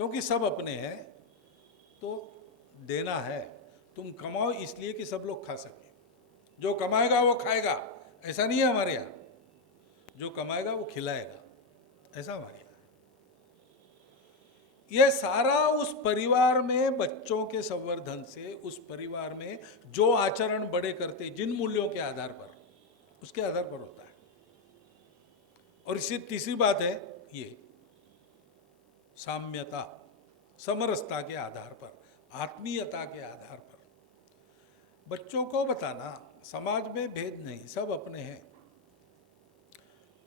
क्योंकि सब अपने हैं तो देना है। तुम कमाओ इसलिए कि सब लोग खा सके। जो कमाएगा वो खाएगा, ऐसा नहीं है हमारे यहाँ। जो कमाएगा वो खिलाएगा, ऐसा हमारे यहाँ। ये सारा उस परिवार में बच्चों के संवर्धन से, उस परिवार में जो आचरण बड़े करते जिन मूल्यों के आधार पर, उसके आधार पर होता है। और इसी तीसरी बात है ये साम्यता, समरसता के आधार पर, आत्मीयता के आधार पर बच्चों को बताना समाज में भेद नहीं, सब अपने हैं।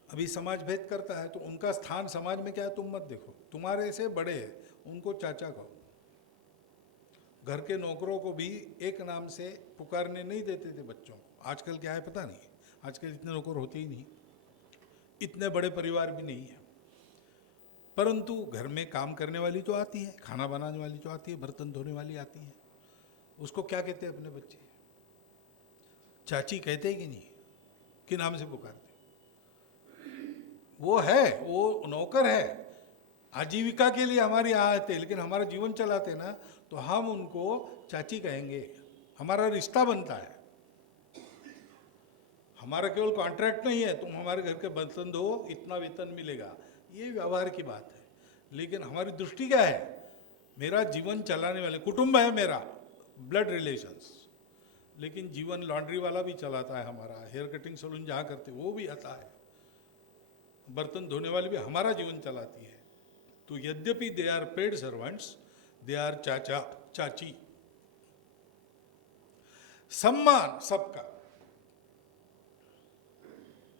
अभी समाज भेद करता है तो उनका स्थान समाज में क्या है तुम मत देखो। तुम्हारे से बड़े हैं, उनको चाचा कहो। घर के नौकरों को भी एक नाम से पुकारने नहीं देते थे बच्चों को। आजकल क्या है पता नहीं, आजकल इतने नौकर होते ही नहीं, इतने बड़े परिवार भी नहीं है। परंतु घर में काम करने वाली तो आती है, खाना बनाने वाली तो आती है, बर्तन धोने वाली आती है। उसको क्या कहते हैं अपने बच्चे? चाची कहते हैं कि नहीं? कि नाम से पुकारते? वो है, वो नौकर है, आजीविका के लिए हमारे यहाँ आते, लेकिन हमारा जीवन चलाते ना तो हम उनको चाची कहेंगे। हमारा रिश्ता बनता है, हमारा केवल कॉन्ट्रैक्ट नहीं है तुम हमारे घर के बर्तन धो इतना वेतन मिलेगा, ये व्यवहार की बात है। लेकिन हमारी दृष्टि क्या है? मेरा जीवन चलाने वाले कुटुंब है मेरा, ब्लड रिलेशंस। लेकिन जीवन लॉन्ड्री वाला भी चलाता है हमारा, हेयर कटिंग सैलून जहाँ करते वो भी आता है, बर्तन धोने वाली भी हमारा जीवन चलाती है। तो यद्यपि they are paid servants, they are chacha chachi. सम्मान सबका,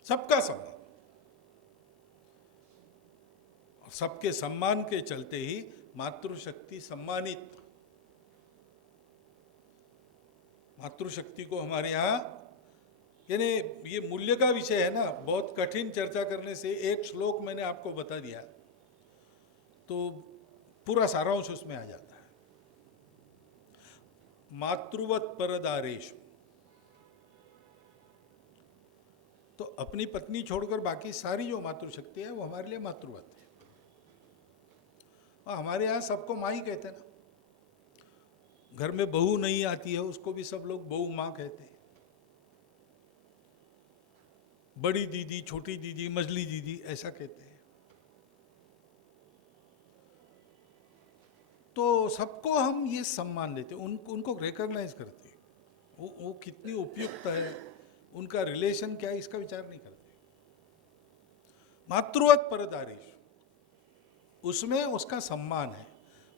सबका सम्मान, और सबके सम्मान के चलते ही मातृशक्ति सम्मानित। मातृशक्ति को हमारे यहाँ, यानी ये मूल्य का विषय है ना, बहुत कठिन चर्चा करने से एक श्लोक मैंने आपको बता दिया तो पूरा सारांश उसमें आ जाता है। मातृवत परदारेषु, तो अपनी पत्नी छोड़कर बाकी सारी जो मातृशक्ति है वो हमारे लिए मातृवत है। और हमारे यहाँ सबको माँ ही कहते हैं ना। घर में बहू नहीं आती है उसको भी सब लोग बहू माँ कहते हैं। बड़ी दीदी, छोटी दीदी, मझली दीदी ऐसा कहते हैं। तो सबको हम ये सम्मान देते, उनको रिकॉग्नाइज करते। वो कितनी उपयुक्त है, उनका रिलेशन क्या है, इसका विचार नहीं करते। मातृवत परदारेश, उसमें उसका सम्मान है।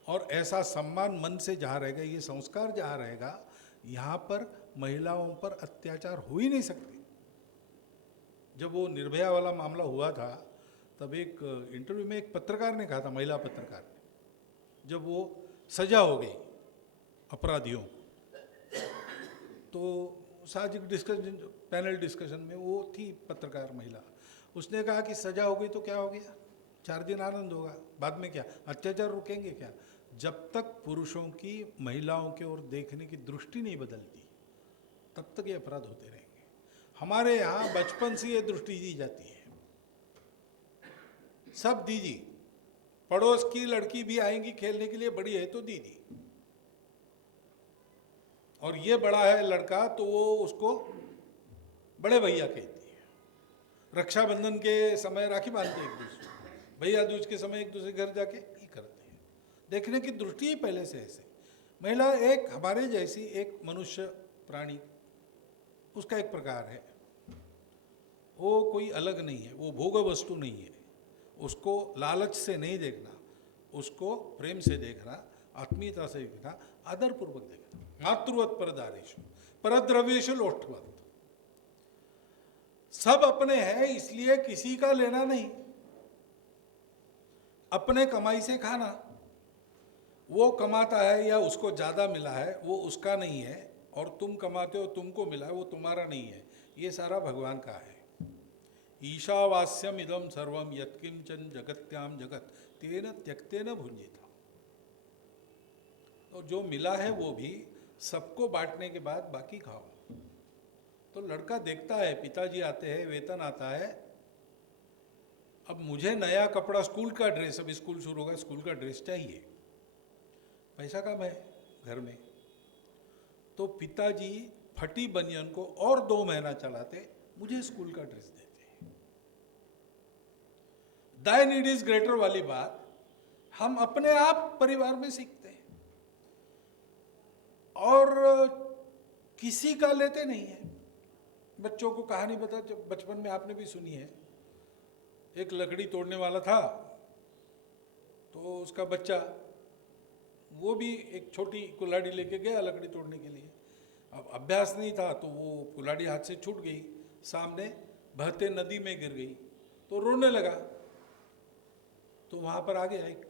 और ऐसा सम्मान मन से जहाँ रहेगा, ये संस्कार जहाँ रहेगा, यहाँ पर महिलाओं पर अत्याचार हो ही नहीं सकते। जब वो निर्भया वाला मामला हुआ था तब एक इंटरव्यू में एक पत्रकार ने कहा था, महिला पत्रकार ने, जब वो सजा हो गई अपराधियों, तो सामाजिक डिस्कशन, पैनल डिस्कशन में वो थी पत्रकार महिला, उसने कहा कि सजा हो गई तो क्या हो गया, 4 दिन आनंद होगा, बाद में क्या, अत्याचार रुकेंगे क्या? जब तक पुरुषों की महिलाओं की ओर देखने की दृष्टि नहीं बदलती तब तक ये अपराध होते रहेंगे। हमारे यहाँ बचपन से ये दृष्टि दी जाती है, सब दीदी, पड़ोस की लड़की भी आएंगी खेलने के लिए, बड़ी है तो दीदी, और ये बड़ा है लड़का तो वो उसको बड़े भैया कहती है। रक्षाबंधन के समय राखी बांधते एक दूसरे, भैया दूज के समय एक दूसरे घर जाके ये करते हैं। देखने की दृष्टि ही पहले से ऐसे। महिला एक हमारे जैसी एक मनुष्य प्राणी, उसका एक प्रकार है, वो कोई अलग नहीं है, वो भोग वस्तु नहीं है। उसको लालच से नहीं देखना, उसको प्रेम से देखना, आत्मीयता से देखना, आदरपूर्वक देखना। मातृवत परदारेषु परद्रव्येषु लोष्ठवत, सब अपने हैं इसलिए किसी का लेना नहीं, अपने कमाई से खाना। वो कमाता है या उसको ज़्यादा मिला है वो उसका नहीं है, और तुम कमाते हो तुमको मिला है वो तुम्हारा नहीं है, ये सारा भगवान का है। ईशावास्यम इदम सर्वम यत्किंचन जगत्याम जगत तेन त्यक्तेन भुंजिता। तो जो मिला है वो भी सबको बांटने के बाद बाकी खाओ। तो लड़का देखता है, पिताजी आते हैं, वेतन आता है, अब मुझे नया कपड़ा, स्कूल का ड्रेस, अब स्कूल शुरू होगा, स्कूल का ड्रेस चाहिए, पैसा कम है घर में, तो पिताजी फटी बनियन को और 2 महीना चलाते, मुझे स्कूल का ड्रेस देते। दाई नीड इज ग्रेटर वाली बात हम अपने आप परिवार में सीखते हैं और किसी का लेते नहीं है। बच्चों को कहानी बता, जब बचपन में आपने भी सुनी है, एक लकड़ी तोड़ने वाला था, तो उसका बच्चा वो भी एक छोटी कुल्हाड़ी लेके गया लकड़ी तोड़ने के लिए। अब अभ्यास नहीं था तो वो कुल्हाड़ी हाथ से छूट गई, सामने बहते नदी में गिर गई, तो रोने लगा। तो वहां पर आ गया एक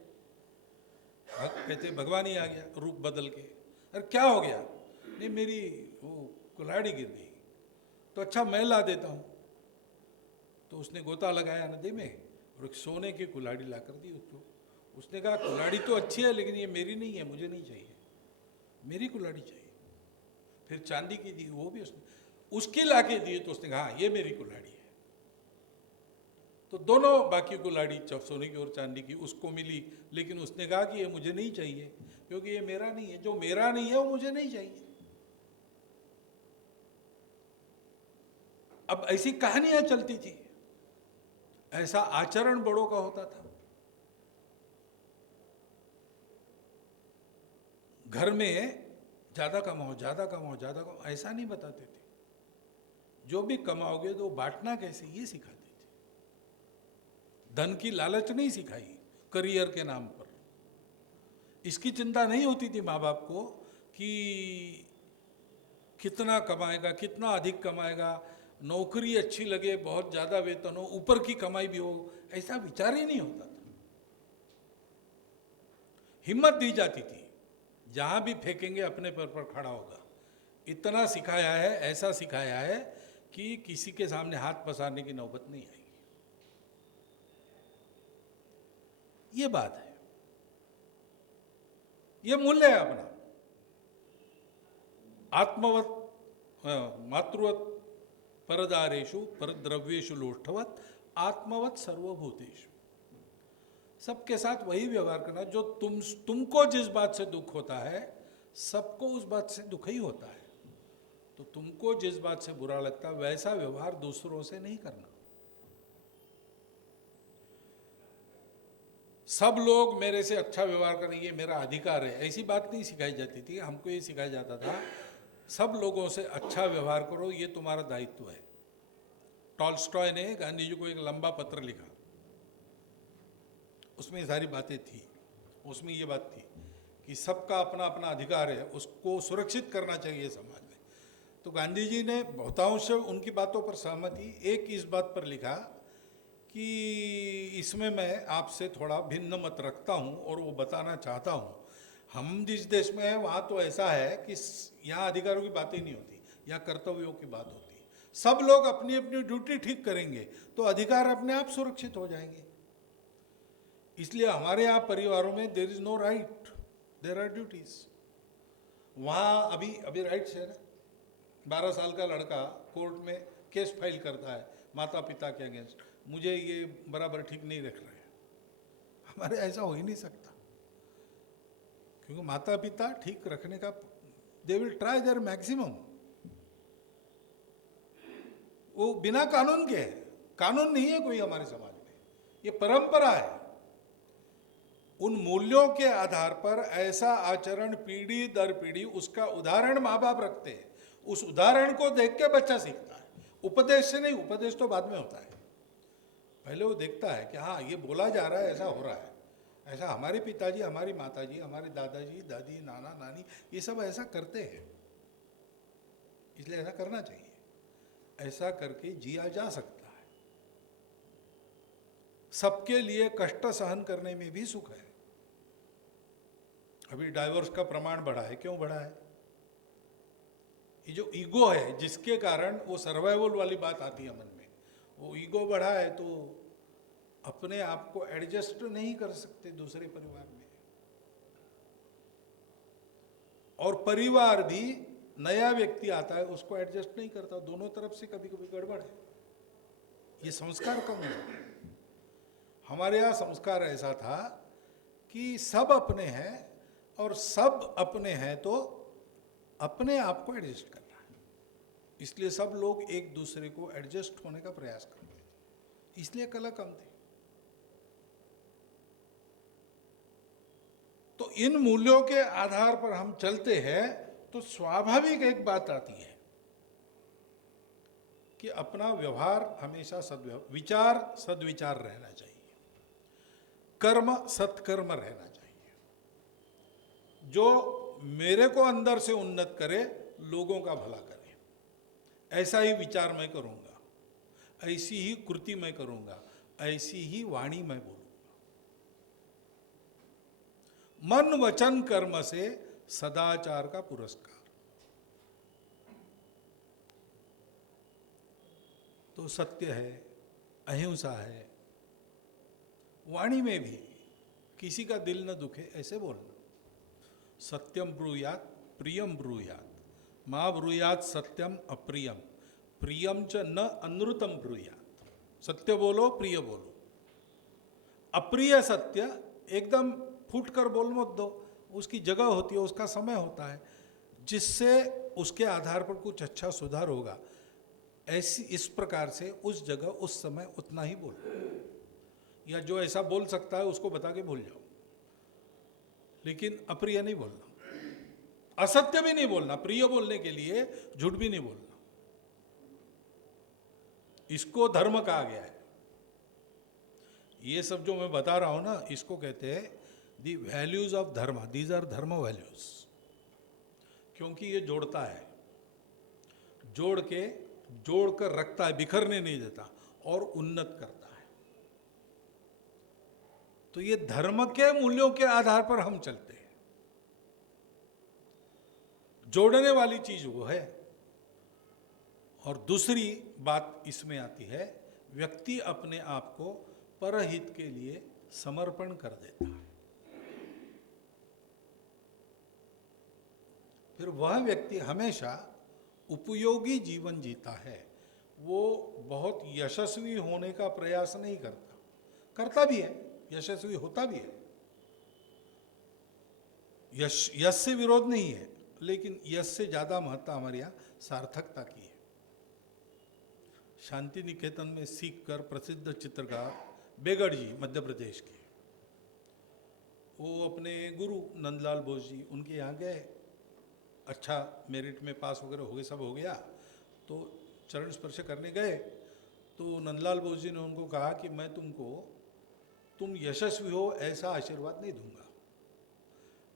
कहते भगवान ही आ गया रूप बदल के, अरे क्या हो गया? नहीं मेरी वो कुल्हाड़ी गिर गई। तो अच्छा मैं ला देता हूँ। तो उसने गोता लगाया नदी में और एक सोने की कुल्हाड़ी ला कर दी उसको। उसने कहा कुल्हाड़ी तो अच्छी है लेकिन ये मेरी नहीं है, मुझे नहीं चाहिए, मेरी कुल्हाड़ी चाहिए। फिर चांदी की दी, वो भी उसकी ला के दी, तो उसने कहा हाँ ये मेरी कुल्हाड़ी है। तो दोनों बाकी कुल्हाड़ी सोने की और चांदी की उसको मिली, लेकिन उसने कहा कि ये मुझे नहीं चाहिए क्योंकि ये मेरा नहीं है, जो मेरा नहीं है वो मुझे नहीं चाहिए। अब ऐसी कहानियां चलती थी, ऐसा आचरण बड़ों का होता था। घर में ज्यादा कमाओ, ज्यादा कमाओ, ज्यादा कमाओ, ऐसा नहीं बताते थे। जो भी कमाओगे तो बांटना कैसे, ये सिखाते थे। धन की लालच नहीं सिखाई करियर के नाम पर। इसकी चिंता नहीं होती थी माँ बाप को कि कितना कमाएगा, कितना अधिक कमाएगा, नौकरी अच्छी लगे, बहुत ज़्यादा वेतन हो, ऊपर की कमाई भी हो, ऐसा विचार ही नहीं होता था। हिम्मत दी जाती थी, जहाँ भी फेंकेंगे अपने पैर पर खड़ा होगा। इतना सिखाया है, ऐसा सिखाया है कि किसी के सामने हाथ पसारने की नौबत नहीं आएगी। ये बात है, ये मूल्य है अपना। आत्मवत मातृवत परदारेषु परद्रव्येषु लोष्ठवत आत्मवत सर्वभूतेषु। सबके साथ वही व्यवहार करना जो तुमको जिस बात से दुख होता है, सबको उस बात से दुख ही होता है। तो तुमको जिस बात से बुरा लगता है वैसा व्यवहार दूसरों से नहीं करना। सब लोग मेरे से अच्छा व्यवहार करें, ये मेरा अधिकार है, ऐसी बात नहीं सिखाई जाती थी। हमको ये सिखाया जाता था सब लोगों से अच्छा व्यवहार करो, ये तुम्हारा दायित्व है। टॉल्स्टॉय ने गांधी जी को एक लंबा पत्र लिखा, उसमें ये सारी बातें थी। उसमें ये बात थी कि सबका अपना अपना अधिकार है, उसको सुरक्षित करना चाहिए समाज में। तो गांधी जी ने बहुतांश उनकी बातों पर सहमति, एक इस बात पर लिखा कि इसमें मैं आपसे थोड़ा भिन्न मत रखता हूँ और वो बताना चाहता हूँ। हम जिस देश में हैं वहाँ तो ऐसा है कि यहाँ अधिकारों की बात ही नहीं होती, यहाँ कर्तव्यों की बात होती है। सब लोग अपनी अपनी ड्यूटी ठीक करेंगे तो अधिकार अपने आप सुरक्षित हो जाएंगे। इसलिए हमारे यहाँ परिवारों में there is no right, there are duties. वहाँ अभी राइट्स है ना। 12 साल का लड़का कोर्ट में केस फाइल करता है माता पिता के अगेंस्ट, मुझे ये बराबर ठीक नहीं रख रहे हैं। हमारे ऐसा हो ही नहीं सकता, क्योंकि माता पिता ठीक रखने का they will try their maximum. वो बिना कानून के है, कानून नहीं है कोई हमारे समाज में, ये परंपरा है। उन मूल्यों के आधार पर ऐसा आचरण पीढ़ी दर पीढ़ी, उसका उदाहरण माँ बाप रखते हैं। उस उदाहरण को देख के बच्चा सीखता है, उपदेश से नहीं। उपदेश तो बाद में होता है, पहले वो देखता है कि हाँ ये बोला जा रहा है, ऐसा हो रहा है, ऐसा हमारे पिताजी, हमारी माताजी, हमारे दादाजी दादी, नाना नानी, ये सब ऐसा करते हैं, इसलिए ऐसा करना चाहिए। ऐसा करके जिया जा सकता है। सबके लिए कष्ट सहन करने में भी सुख है। अभी डाइवोर्स का प्रमाण बढ़ा है, क्यों बढ़ा है? ये जो ईगो है जिसके कारण वो सर्वाइवल वाली बात आती है मन में, वो ईगो बढ़ा है तो अपने आप को एडजस्ट नहीं कर सकते दूसरे परिवार में। और परिवार भी नया व्यक्ति आता है उसको एडजस्ट नहीं करता, दोनों तरफ से कभी कभी गड़बड़ है। ये संस्कार कम है। हमारे यहाँ संस्कार ऐसा था कि सब अपने हैं, और सब अपने हैं तो अपने आप को एडजस्ट करना है, इसलिए सब लोग एक दूसरे को एडजस्ट होने का प्रयास करते हैं, इसलिए कला कम थी। तो इन मूल्यों के आधार पर हम चलते हैं तो स्वाभाविक एक बात आती है कि अपना व्यवहार हमेशा विचार सद्विचार रहना चाहिए, कर्म सत्कर्म रहना चाहिए, जो मेरे को अंदर से उन्नत करे, लोगों का भला करे, ऐसा ही विचार मैं करूंगा, ऐसी ही कृति मैं करूंगा, ऐसी ही वाणी मैं बोलूंगा। मन वचन कर्म से सदाचार का पुरस्कार। तो सत्य है, अहिंसा है, वाणी में भी किसी का दिल न दुखे ऐसे बोलना। सत्यम ब्रूयात प्रियम ब्रूयात, मां ब्रूयात सत्यम अप्रियम, प्रियम च न अनृतम ब्रूयात। सत्य बोलो, प्रिय बोलो। अप्रिय सत्य एकदम फूट कर बोल मत दो, उसकी जगह होती है, उसका समय होता है, जिससे उसके आधार पर कुछ अच्छा सुधार होगा। ऐसी इस प्रकार से उस जगह उस समय उतना ही बोलो, या जो ऐसा बोल सकता है उसको बता के भूल जाओ, लेकिन अप्रिय नहीं बोलना, असत्य भी नहीं बोलना। प्रिय बोलने के लिए झूठ भी नहीं बोलना, इसको धर्म कहा गया है। ये सब जो मैं बता रहा हूं ना, इसको कहते हैं दी वैल्यूज ऑफ धर्म, दीज आर धर्म वैल्यूज, क्योंकि ये जोड़ता है, जोड़ कर रखता है, बिखरने नहीं देता और उन्नत करता है। तो ये धर्म के मूल्यों के आधार पर हम चलते हैं, जोड़ने वाली चीज वो है। और दूसरी बात इसमें आती है, व्यक्ति अपने आप को परहित के लिए समर्पण कर देता है, फिर वह व्यक्ति हमेशा उपयोगी जीवन जीता है। वो बहुत यशस्वी होने का प्रयास नहीं करता, करता भी है, यशस्वी होता भी है, यश से विरोध नहीं है, लेकिन यश से ज्यादा महत्ता हमारे यहाँ सार्थकता की है। शांति निकेतन में सीख कर प्रसिद्ध चित्रकार बेगड़ जी, मध्य प्रदेश के, वो अपने गुरु नंदलाल बोस जी, उनके यहाँ गए, अच्छा मेरिट में पास वगैरह हो गए, सब हो गया, तो चरण स्पर्श करने गए। तो नंदलाल बोस जी ने उनको कहा कि मैं तुम यशस्वी हो ऐसा आशीर्वाद नहीं दूंगा,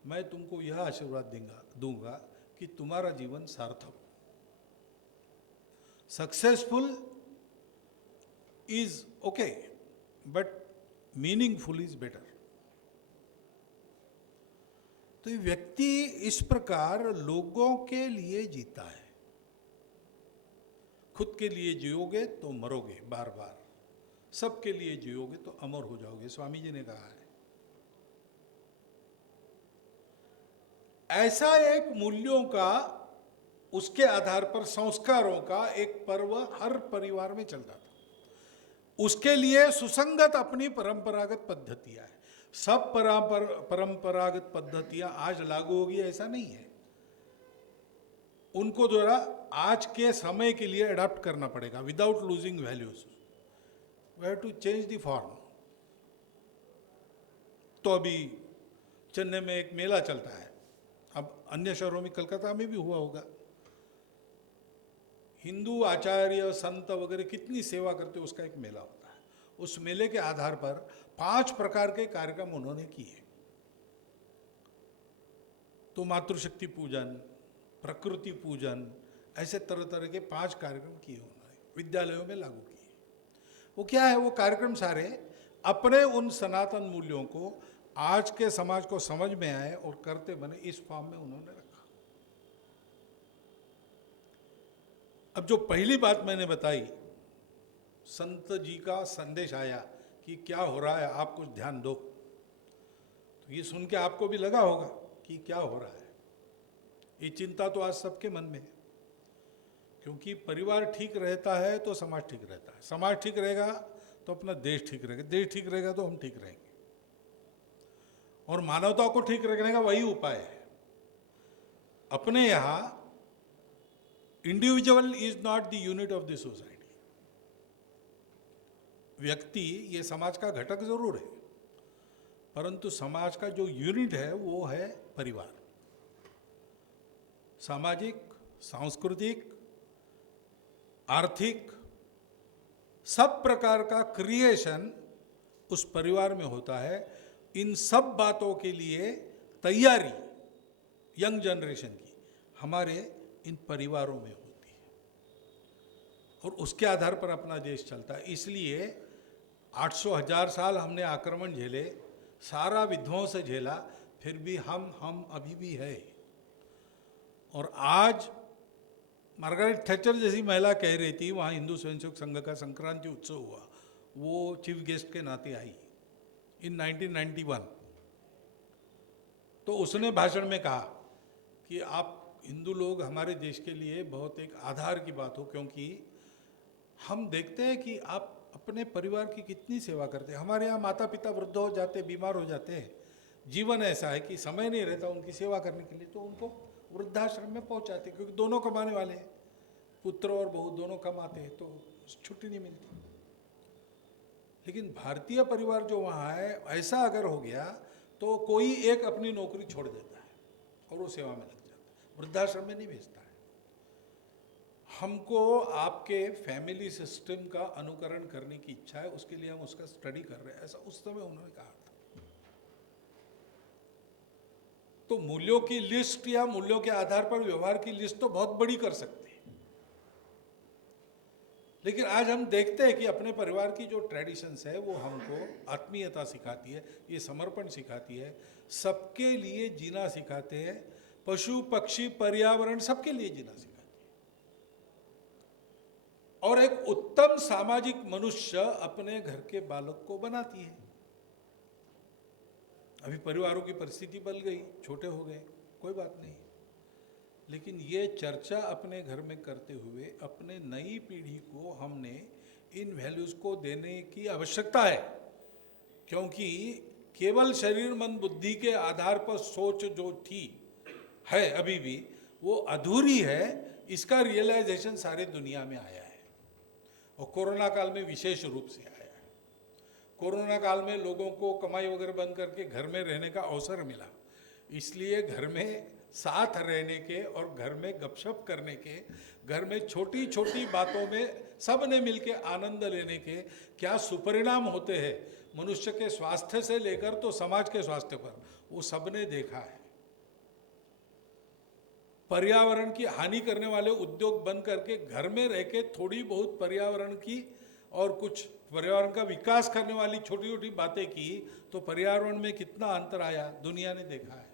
मैं तुमको यह आशीर्वाद दूंगा कि तुम्हारा जीवन सार्थक हो। Successful is okay, but meaningful is better. तो ये व्यक्ति इस प्रकार लोगों के लिए जीता है। खुद के लिए जियोगे तो मरोगे बार बार, सबके लिए जियोगे तो अमर हो जाओगे, स्वामी जी ने कहा है। ऐसा एक मूल्यों का, उसके आधार पर संस्कारों का एक पर्व हर परिवार में चलता था। उसके लिए सुसंगत अपनी परंपरागत पद्धतियां है। सब परंपरागत पद्धतियां आज लागू होगी ऐसा नहीं है, उनको द्वारा आज के समय के लिए अडॉप्ट करना पड़ेगा without losing values. We have to change the form. तो अभी चेन्नई में एक मेला चलता है, अब अन्य शहरों में, कलकत्ता में भी हुआ होगा, हिंदू आचार्य संत वगैरह कितनी सेवा करते, उसका एक मेला होता है। उस मेले के आधार पर 5 प्रकार के कार्यक्रम उन्होंने किए। तो मातृशक्ति पूजन, प्रकृति पूजन, ऐसे तरह तरह के 5 कार्यक्रम किए उन्होंने, विद्यालयों में लागू किए। वो क्या है, वो कार्यक्रम सारे अपने उन सनातन मूल्यों को आज के समाज को समझ में आए और करते बने, इस फॉर्म में उन्होंने रखा। अब जो पहली बात मैंने बताई, संत जी का संदेश आया कि क्या हो रहा है, आप कुछ ध्यान दो, तो ये सुन के आपको भी लगा होगा कि क्या हो रहा है। ये चिंता तो आज सबके मन में है, क्योंकि परिवार ठीक रहता है तो समाज ठीक रहता है, समाज ठीक रहेगा तो अपना देश ठीक रहेगा, देश ठीक रहेगा तो हम ठीक रहेंगे, और मानवता को ठीक रखने का वही उपाय है। अपने यहाँ individual is not the unit of the society. व्यक्ति ये समाज का घटक जरूर है, परंतु समाज का जो यूनिट है वो है परिवार। सामाजिक, सांस्कृतिक, आर्थिक सब प्रकार का क्रिएशन उस परिवार में होता है। इन सब बातों के लिए तैयारी यंग जनरेशन की हमारे इन परिवारों में होती है, और उसके आधार पर अपना देश चलता है। इसलिए 800,000 साल हमने आक्रमण झेले, सारा विध्वंस झेला, फिर भी हम अभी भी है। और आज मार्गारेट थैचर जैसी महिला कह रही थी, वहाँ हिंदू स्वयंसेवक संघ का संक्रांति उत्सव हुआ, वो चीफ गेस्ट के नाते आई इन 1991। तो उसने भाषण में कहा कि आप हिंदू लोग हमारे देश के लिए बहुत एक आधार की बात हो, क्योंकि हम देखते हैं कि आप अपने परिवार की कितनी सेवा करते हैं। हमारे यहाँ माता पिता वृद्ध हो जाते, बीमार हो जाते हैं, जीवन ऐसा है कि समय नहीं रहता उनकी सेवा करने के लिए, तो उनको वृद्धाश्रम में पहुँचाते, क्योंकि दोनों कमाने वाले हैं, पुत्र और बहू दोनों कमाते हैं, तो छुट्टी नहीं मिलती। लेकिन भारतीय परिवार जो वहाँ है, ऐसा अगर हो गया तो कोई एक अपनी नौकरी छोड़ देता है और वो सेवा में लग जाता है, वृद्धाश्रम में नहीं भेजता है। हमको आपके फैमिली सिस्टम का अनुकरण करने की इच्छा है, उसके लिए हम उसका स्टडी कर रहे हैं, ऐसा उस समय उन्होंने कहा था। तो मूल्यों की लिस्ट या मूल्यों के आधार पर व्यवहार की लिस्ट तो बहुत बड़ी कर सकते हैं, लेकिन आज हम देखते हैं कि अपने परिवार की जो ट्रेडिशंस है वो हमको आत्मीयता सिखाती है, ये समर्पण सिखाती है, सबके लिए जीना सिखाते हैं, पशु पक्षी पर्यावरण सबके लिए जीना सिखाती है, और एक उत्तम सामाजिक मनुष्य अपने घर के बालक को बनाती है। अभी परिवारों की परिस्थिति बदल गई, छोटे हो गए, कोई बात नहीं, लेकिन ये चर्चा अपने घर में करते हुए अपने नई पीढ़ी को हमने इन वैल्यूज़ को देने की आवश्यकता है, क्योंकि केवल शरीर मन बुद्धि के आधार पर सोच जो थी है अभी भी वो अधूरी है। इसका रियलाइजेशन सारे दुनिया में आया है, और कोरोना काल में विशेष रूप से आया है। कोरोना काल में लोगों को कमाई वगैरह बंद करके घर में रहने का अवसर मिला, इसलिए घर में साथ रहने के और घर में गपशप करने के, घर में छोटी छोटी बातों में सब ने मिलके आनंद लेने के क्या सुपरिणाम होते हैं मनुष्य के स्वास्थ्य से लेकर तो समाज के स्वास्थ्य पर, वो सब ने देखा है। पर्यावरण की हानि करने वाले उद्योग बंद करके घर में रह के थोड़ी बहुत पर्यावरण की और कुछ पर्यावरण का विकास करने वाली छोटी छोटी बातें की तो पर्यावरण में कितना अंतर आया, दुनिया ने देखा है।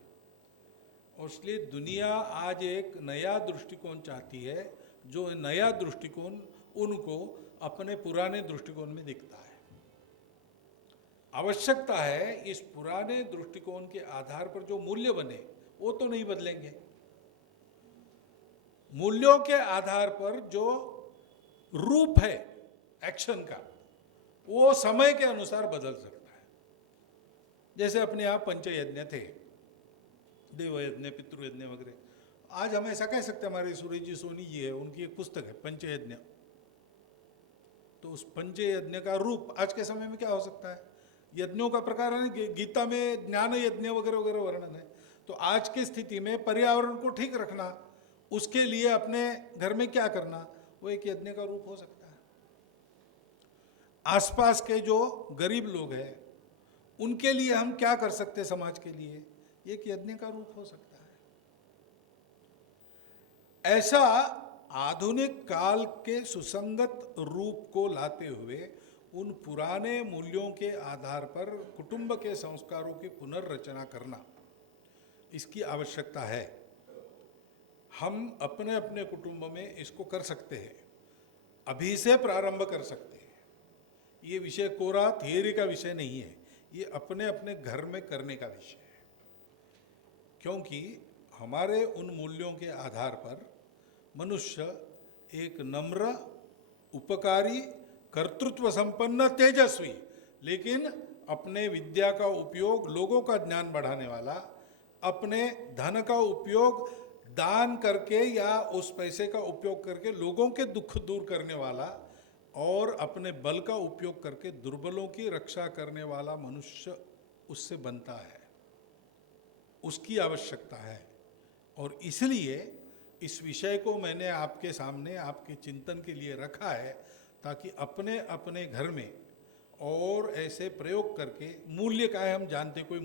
और इसलिए दुनिया आज एक नया दृष्टिकोण चाहती है, जो नया दृष्टिकोण उनको अपने पुराने दृष्टिकोण में दिखता है। आवश्यकता है इस पुराने दृष्टिकोण के आधार पर जो मूल्य बने वो तो नहीं बदलेंगे, मूल्यों के आधार पर जो रूप है एक्शन का वो समय के अनुसार बदल सकता है। जैसे अपने यहाँ पंचयज्ञ थे, देवयज्ञ, पितृयज्ञ वगैरह, आज हम ऐसा कह सकते हैं, हमारे सूरज जी सोनी जी है, उनकी एक पुस्तक है पंचयज्ञ, तो उस पंचयज्ञ का रूप आज के समय में क्या हो सकता है? यज्ञों का प्रकार है, गीता में ज्ञान यज्ञ वगैरह वगैरह वर्णन है। तो आज की स्थिति में पर्यावरण को ठीक रखना, उसके लिए अपने घर में क्या करना, वो एक यज्ञ का रूप हो सकता है। आसपास के जो गरीब लोग हैं उनके लिए हम क्या कर सकते हैं समाज के लिए, एक यज्ञ का रूप हो सकता है। ऐसा आधुनिक काल के सुसंगत रूप को लाते हुए उन पुराने मूल्यों के आधार पर कुटुंब के संस्कारों की पुनर्रचना करना, इसकी आवश्यकता है। हम अपने अपने कुटुंब में इसको कर सकते हैं, अभी से प्रारंभ कर सकते हैं। ये विषय कोरा थियरी का विषय नहीं है, ये अपने अपने घर में करने का विषय है, क्योंकि हमारे उन मूल्यों के आधार पर मनुष्य एक नम्र, उपकारी, कर्तृत्व संपन्न तेजस्वी, लेकिन अपने विद्या का उपयोग लोगों का ज्ञान बढ़ाने वाला, अपने धन का उपयोग दान करके या उस पैसे का उपयोग करके लोगों के दुख दूर करने वाला, और अपने बल का उपयोग करके दुर्बलों की रक्षा करने वाला मनुष्य उससे बनता है, उसकी आवश्यकता है। और इसलिए इस विषय को मैंने आपके सामने आपके चिंतन के लिए रखा है, ताकि अपने अपने घर में और ऐसे प्रयोग करके, मूल्य का है हम जानते, कोई